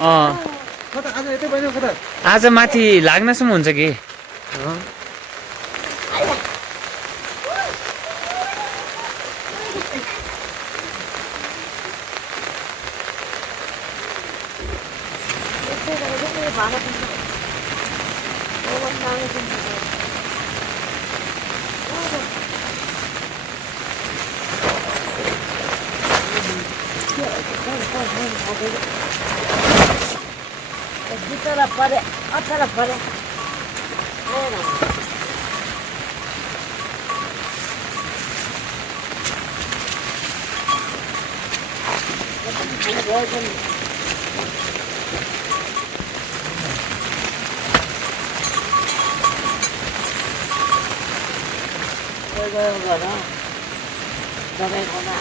आज यतै बहिनी कता आज माथि लाग्नसम्म हुन्छ कि परे अठार परे दबाई खाना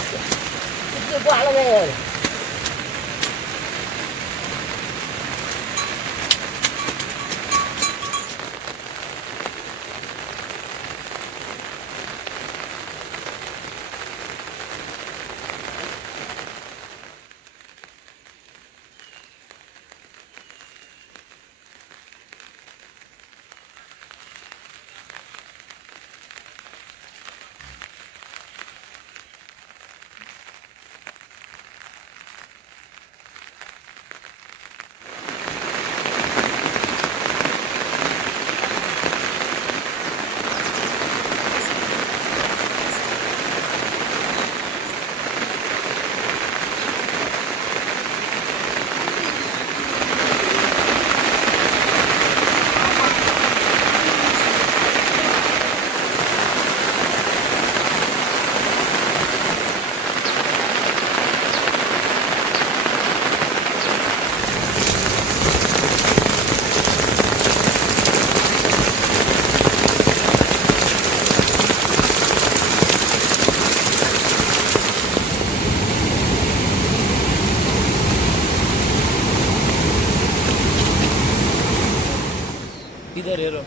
इधर हेरो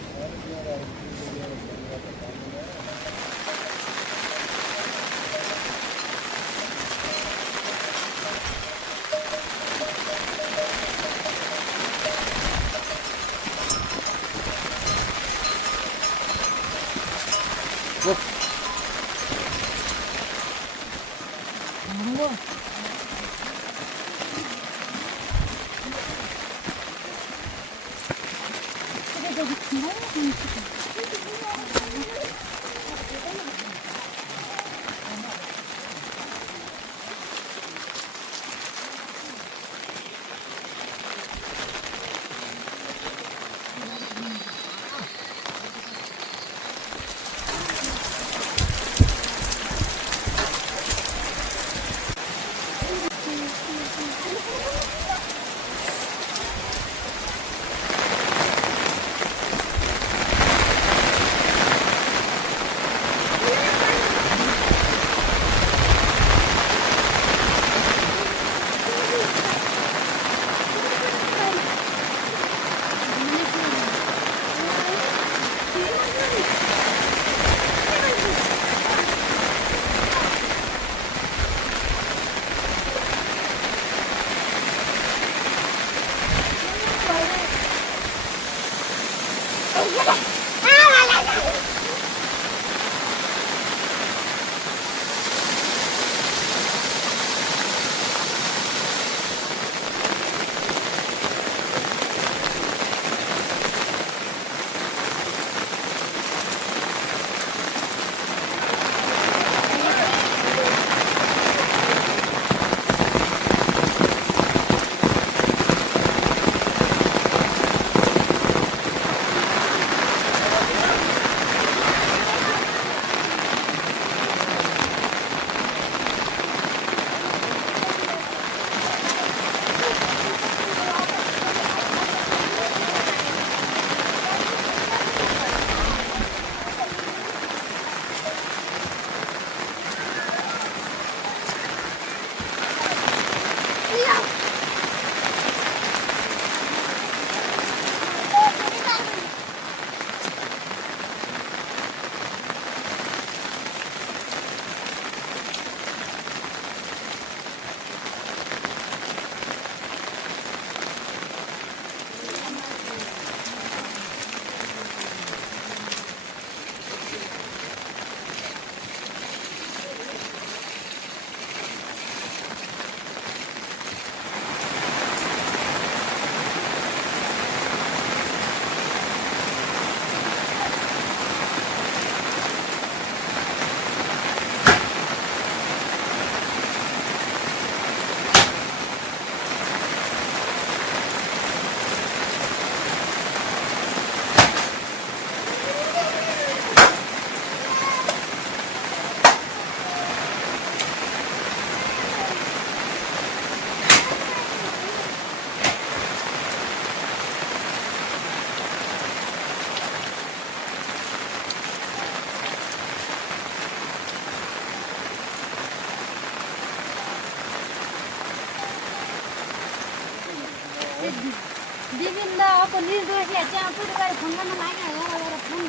दिदीला आपण निर्दोषल्या त्या पुढे फोन लागला फोन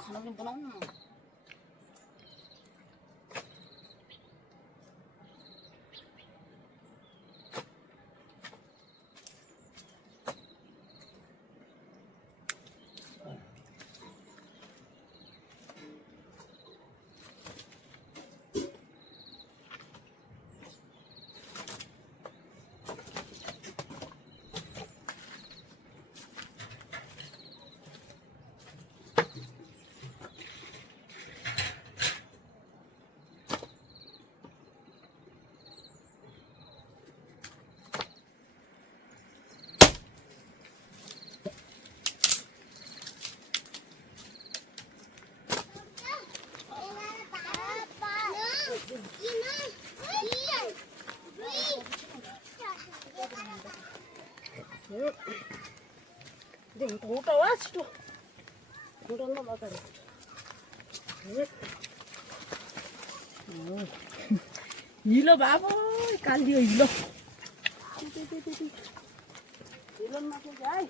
खाना भी बनाऊं ना ಊಟ ಅಷ್ಟು ಊಟಲ್ಲ ಮಾತಾಡಿ ಇಲ್ಲೋ ಬಾಬು ಕಾಲಿಯೋ ಇಲ್ಲೋ ಇಲ್ಲೊಂದು ಮಾತು ಜಾಯ್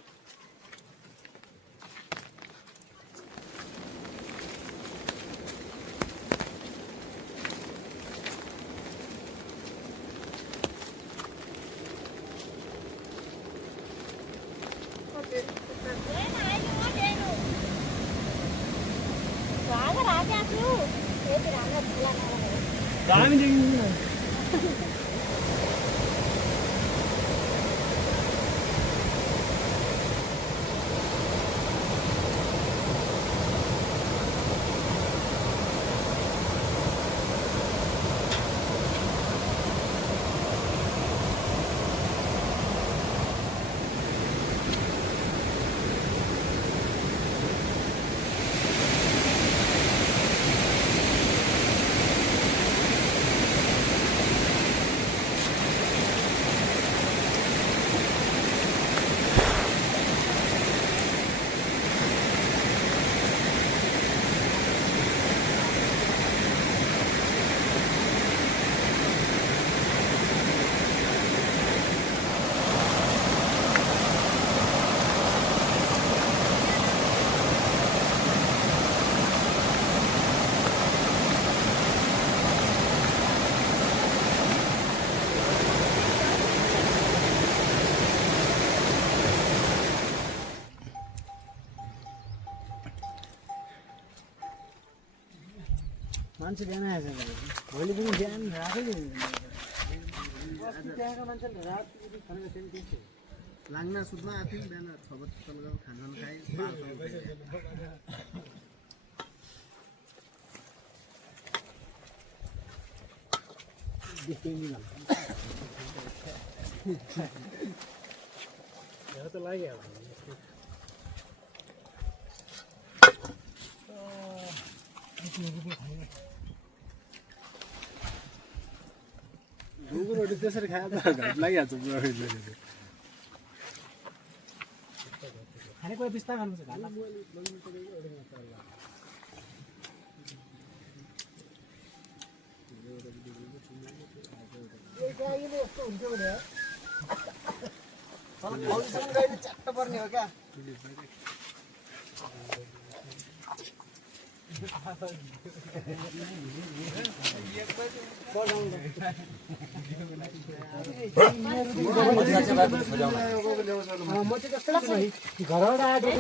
मान्छे बिहान आएछ भोलि पनि बिहान रातै त्यहाँको मान्छेले रात खाना त्यही लाग्न सुत्न आएको थियो बिहान 6 बजे तल खाना खाइ यहाँ तो लाग्यो अब घुगु रोटी त्यसरी खायो त घाट लागिहाल्छ पुरा खानेको बिस्तार खानुपर्छ घाट यस्तो हुन्थ्यो भने फौजीसँग गएर च्याट्ट पर्ने हो क्या म चाहिँ कस्तो घरबाट आएको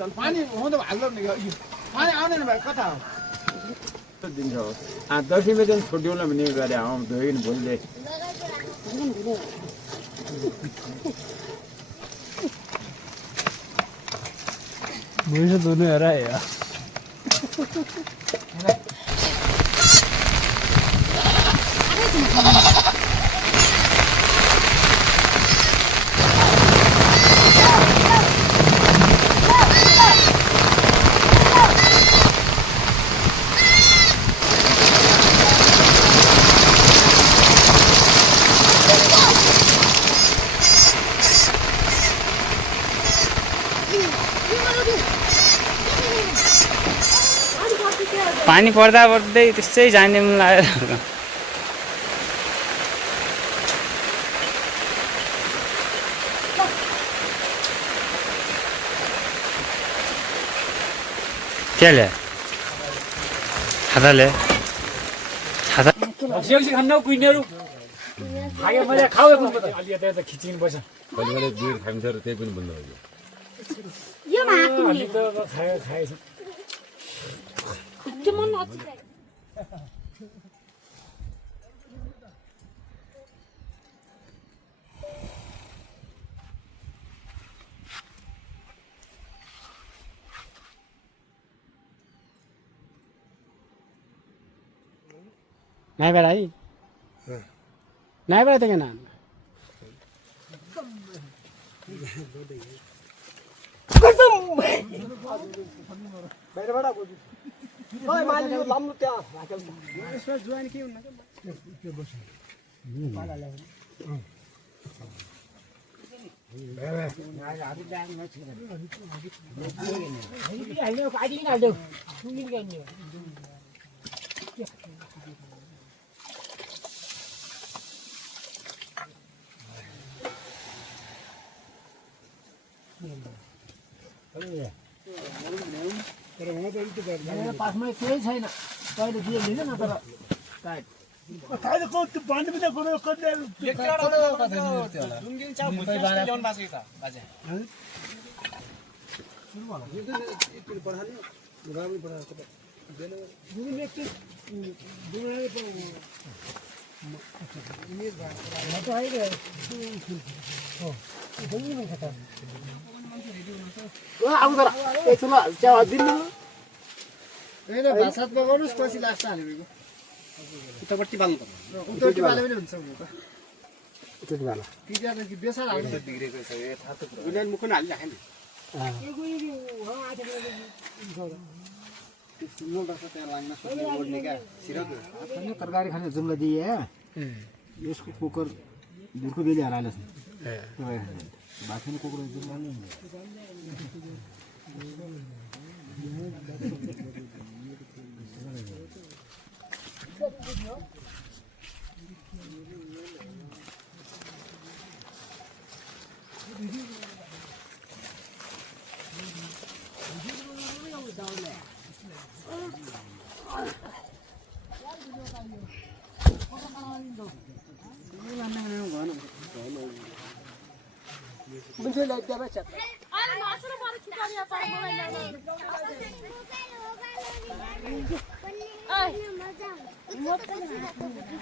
पानी हुँदो हाल्दो नि पानी आउने भयो कता हो दिन्छ दसैँमा चाहिँ छोड्यौँला भन्ने गरे आउँ धोइन भोलिले भुइँसो धुनु हेर यार पानी पर्दा पर्दै त्यसै जाने मन लाग्यो के ले खादाले खादा सिक्सी खान्न कुइनेहरू आगे मजा खाऊ एकछिन त अलि यता यता खिचिन बस कहिले बियर खान्छ र त्यही पनि बन्द भयो यो माथि अलि त खाएछ त्यो मन नछि नाही बेला है नाही बेला ते ना बाहिरबाट बोल्छु ओइ माली यो लाम्नु त्यहाँ राखेल यसमा जुवान के हुन्न के बस्नु पाला ल्याउनु पासमा केही छैन कहिले दिए लिन न तर खाइले को त्यो पानी पनि गयो कहिले जुन चाउ भुट्टा ल्याउन बाँचे त बाजे सुरु भला यो त यति पढाल्नु गाउँ पढाएको त देन जुन व्यक्ति दुनाले त इमेज भएको म त आइगयो हो जल्दी न खता ओ आउ तर एकछिन च्याउ दिनु हैन भाषात्मक गर्नुस् पछि लास्ट हालेको उतापट्टि बाल्नु पर्छ उतापट्टि बाले पनि हुन्छ म त उतापट्टि बाला किजा त कि बेसार हाल्नु त बिग्रेको छ ए थाहा त गुनान मुख न हालि राखे नि सुन्नु पर्छ त्यहाँ लाग्न सक्ने ओड्ने का सिरक पनि तरकारी खाने जुम्ला दिए यसको कुकर दुर्को बेली हालाले छ बाछन कुकर जुम्ला नि मुझे लाइट दे बच्चा अरे मासुर पर खिचडिया पर मलाई ओइ मजा मोटो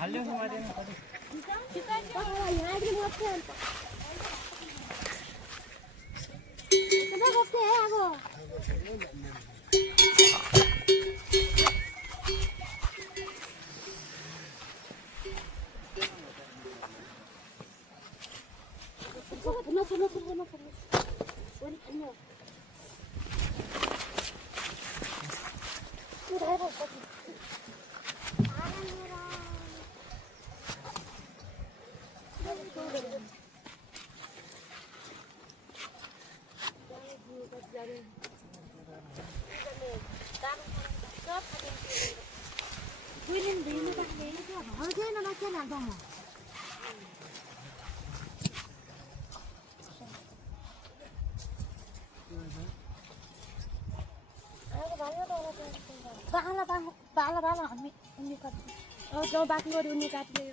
हाल्यो समाते न कति यहाँ आदि मोटो कता बस्ते है अब No. बाला हामी उनी काट्नु जो बाक्नु गरी उनी काट्ने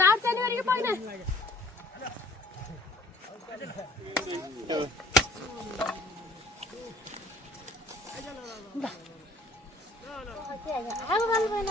दाल चाहिँ गरेको पाइन आगो बाल्नु भएन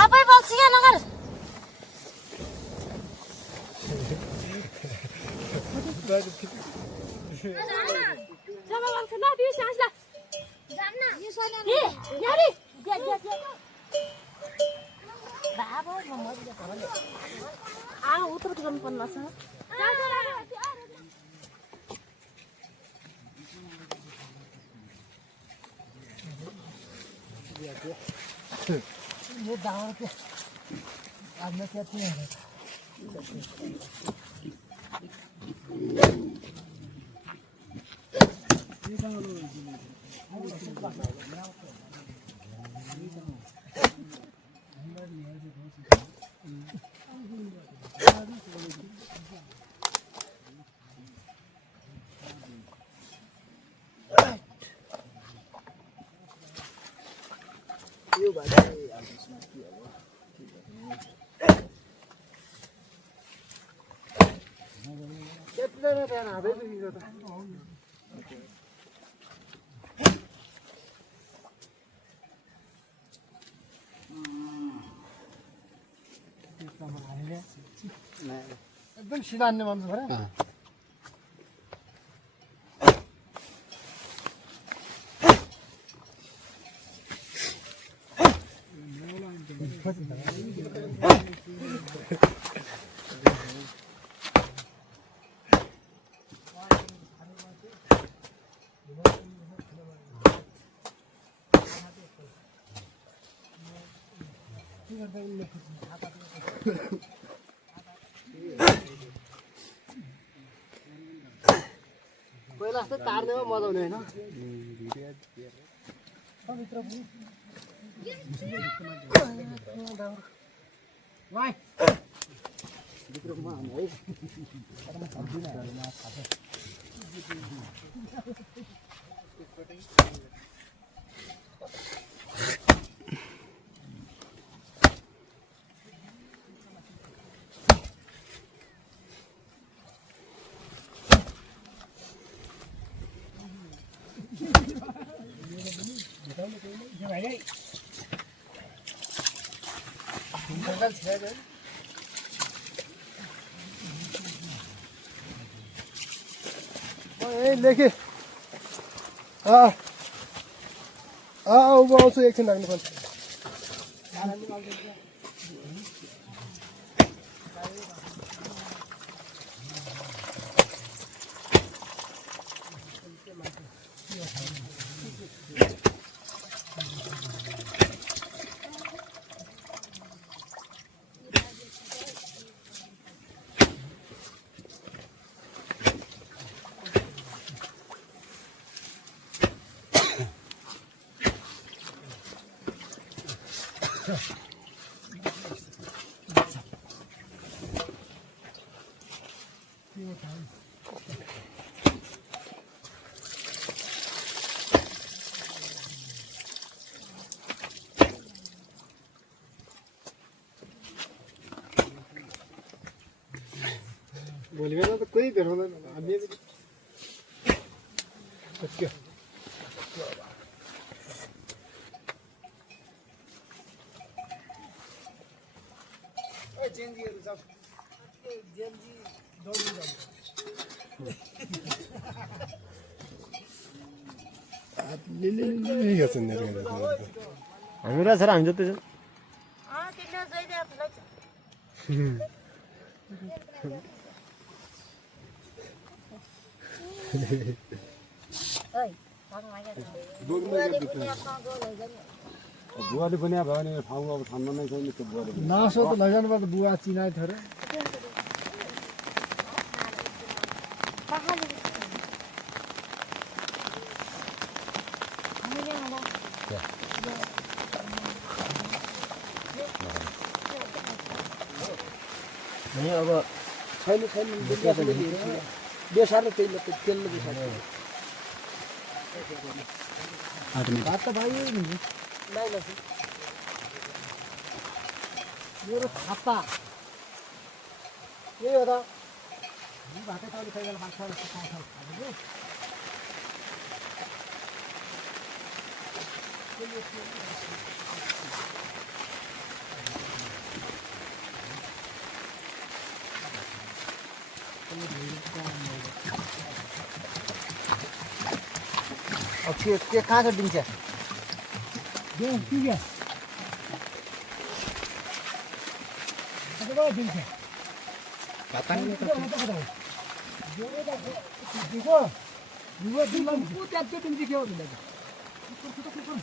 आफै बसिया नगर Jangan kena bius lah. Jangan. Ni, nyari. Dia. Babo, mama dia tahu. Ah, utar tu kan panas. ये दाव के आज क्या है एकदम सीधा आने मन भरे पहिला जस्तो तार्नेमा मजा आउने होइन लेखेँ उँभो आउँछु एकछिन लाग्नु पर्छ भोलि बेला त कोही भेटाउँदैन हामी हामीलाई छ र हामी जति छ बुवाले पनि भयो भने ठाउँ अब ठाउँमा नै छैन त्यो बुवाले नासो त लैजानु पर्छ बुवा चिनाइ थियो अरे अब छैन बेसार तेल बेसार भात त भयो नि मेरो खाता यही हो त भातै तले खाइगल भात खान्छ के कहाँ कर दिन्छ दे ठीक है अरे बाबा दिन्छ पता नहीं देखो दिन को त्याग दिन के हो दिन्छ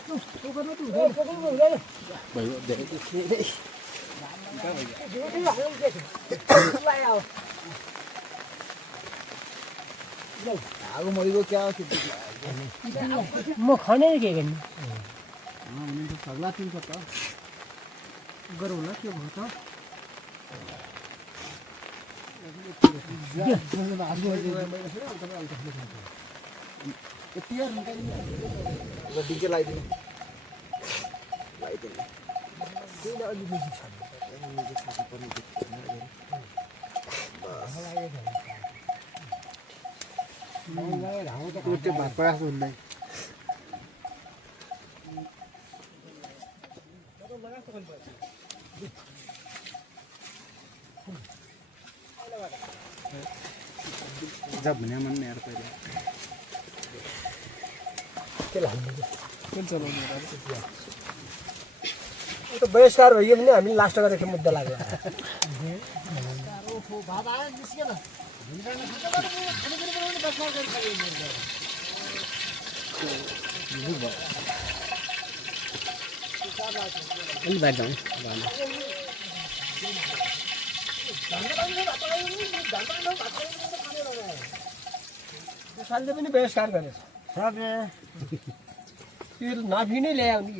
तो करना तू भाई दे आगो मरिगयो क्या हो म खाने के गर्नु सग्ला तिन त गरौँ होला के भयो त डिके लगाइदिनु त्यो भात पराएको हुँदैन जब भने मन यार पहिले के लाग्यो कुन चलाउनु त बहिष्कार भयो भने हामी लास्ट गरेको मुद्दा लाग्यो बाबा निस्केन अलि बाहिर जाउँ सालले पनि बहिष्कार गरेछ त्यो नाफी नै ल्यायो नि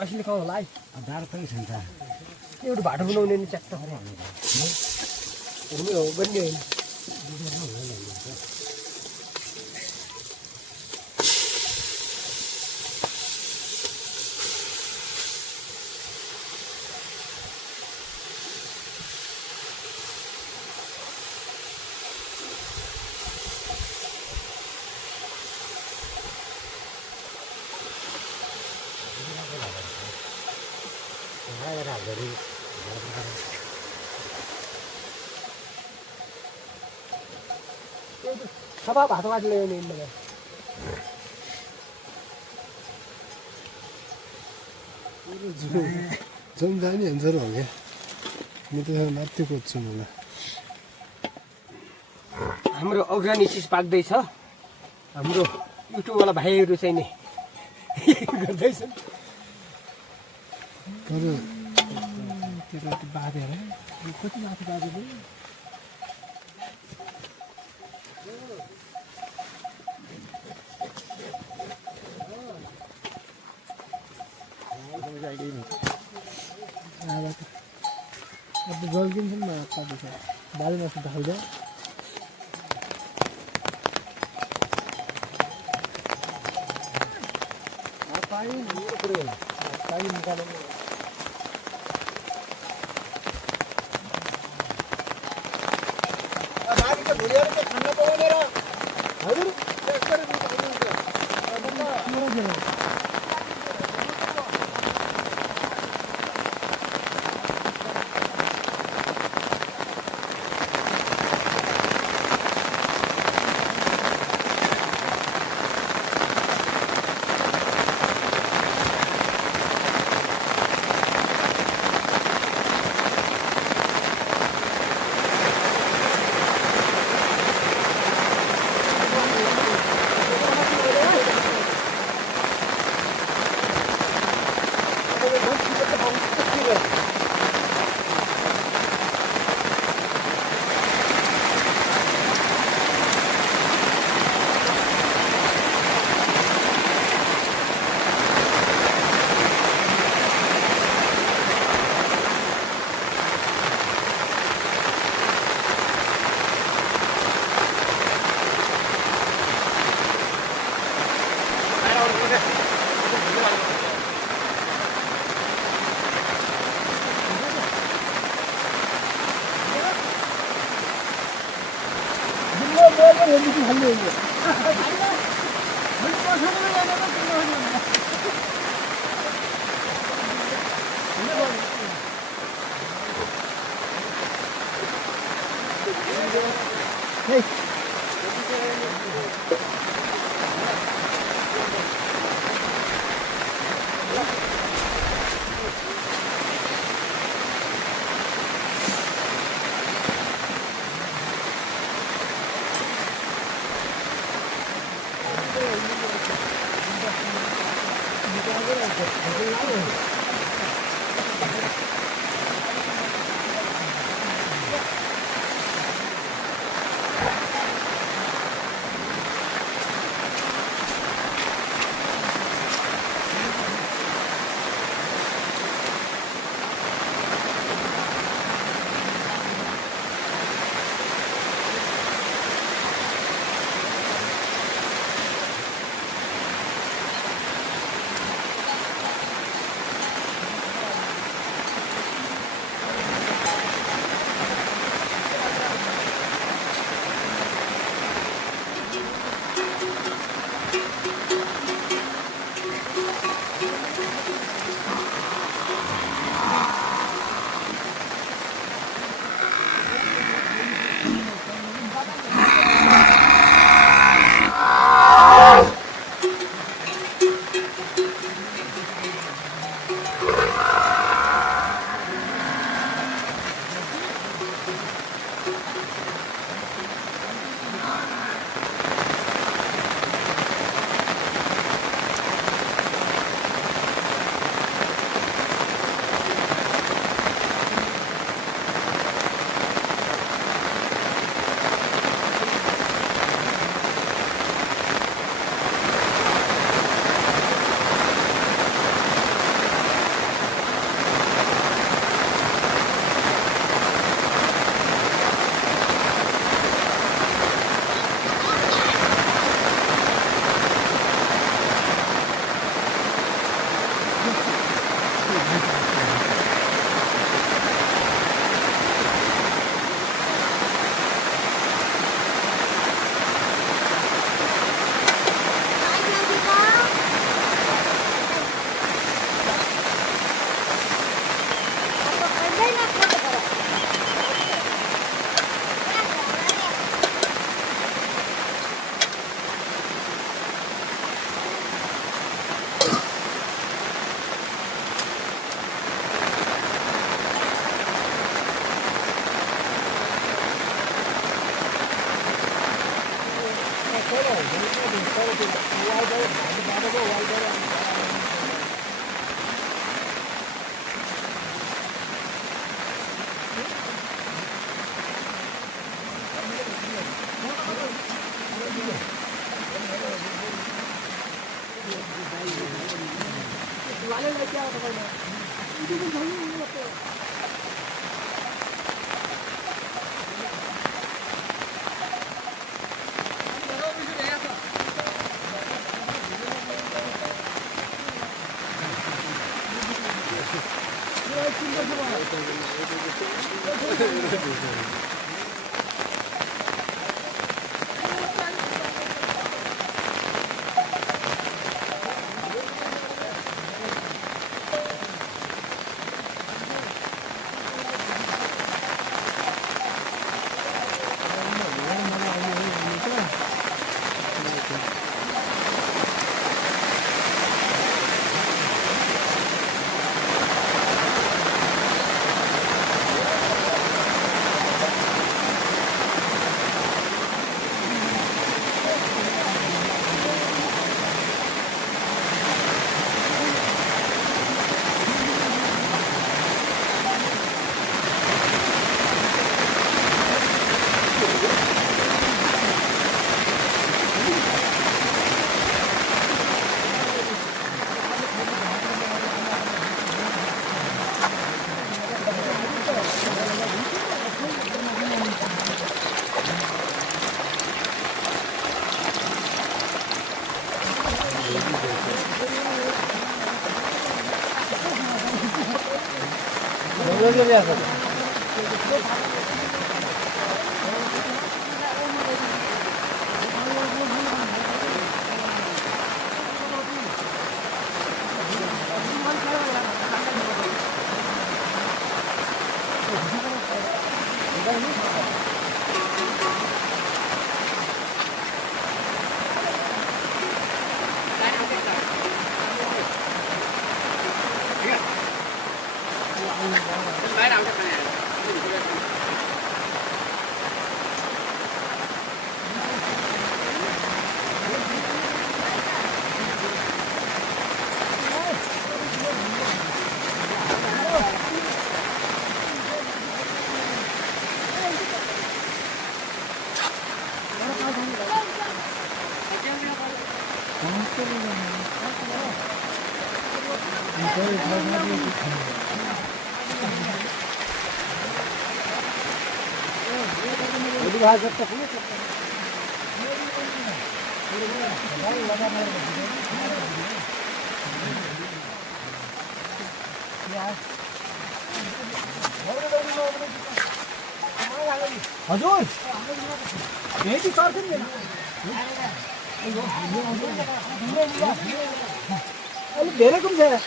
असली खाउँ होला है दार पनि छैन एउटा भाटो बनाउने नि च्याक्ट हो बन्ने होइन सफा भात काट ल्याउने मलाई जमदानी हुन्छ हो क्या म त माथि खोज्छु मलाई हाम्रो अर्ग्यानिक चिज पाक्दैछ हाम्रो युट्युबवाला भाइहरू चाहिँ नि गर्दैछन् तर त्यो बाँधेर कति माथि बाँधेको अब जल्किन्छ नि कति छ बाली मासु ढाल्दा पानी निकालेर खाना पकाउने र हजुर हजुर यही चढ्छ नि अलिक धेरै कुन छ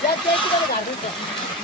त्यहाँ त्यही घार्नु छ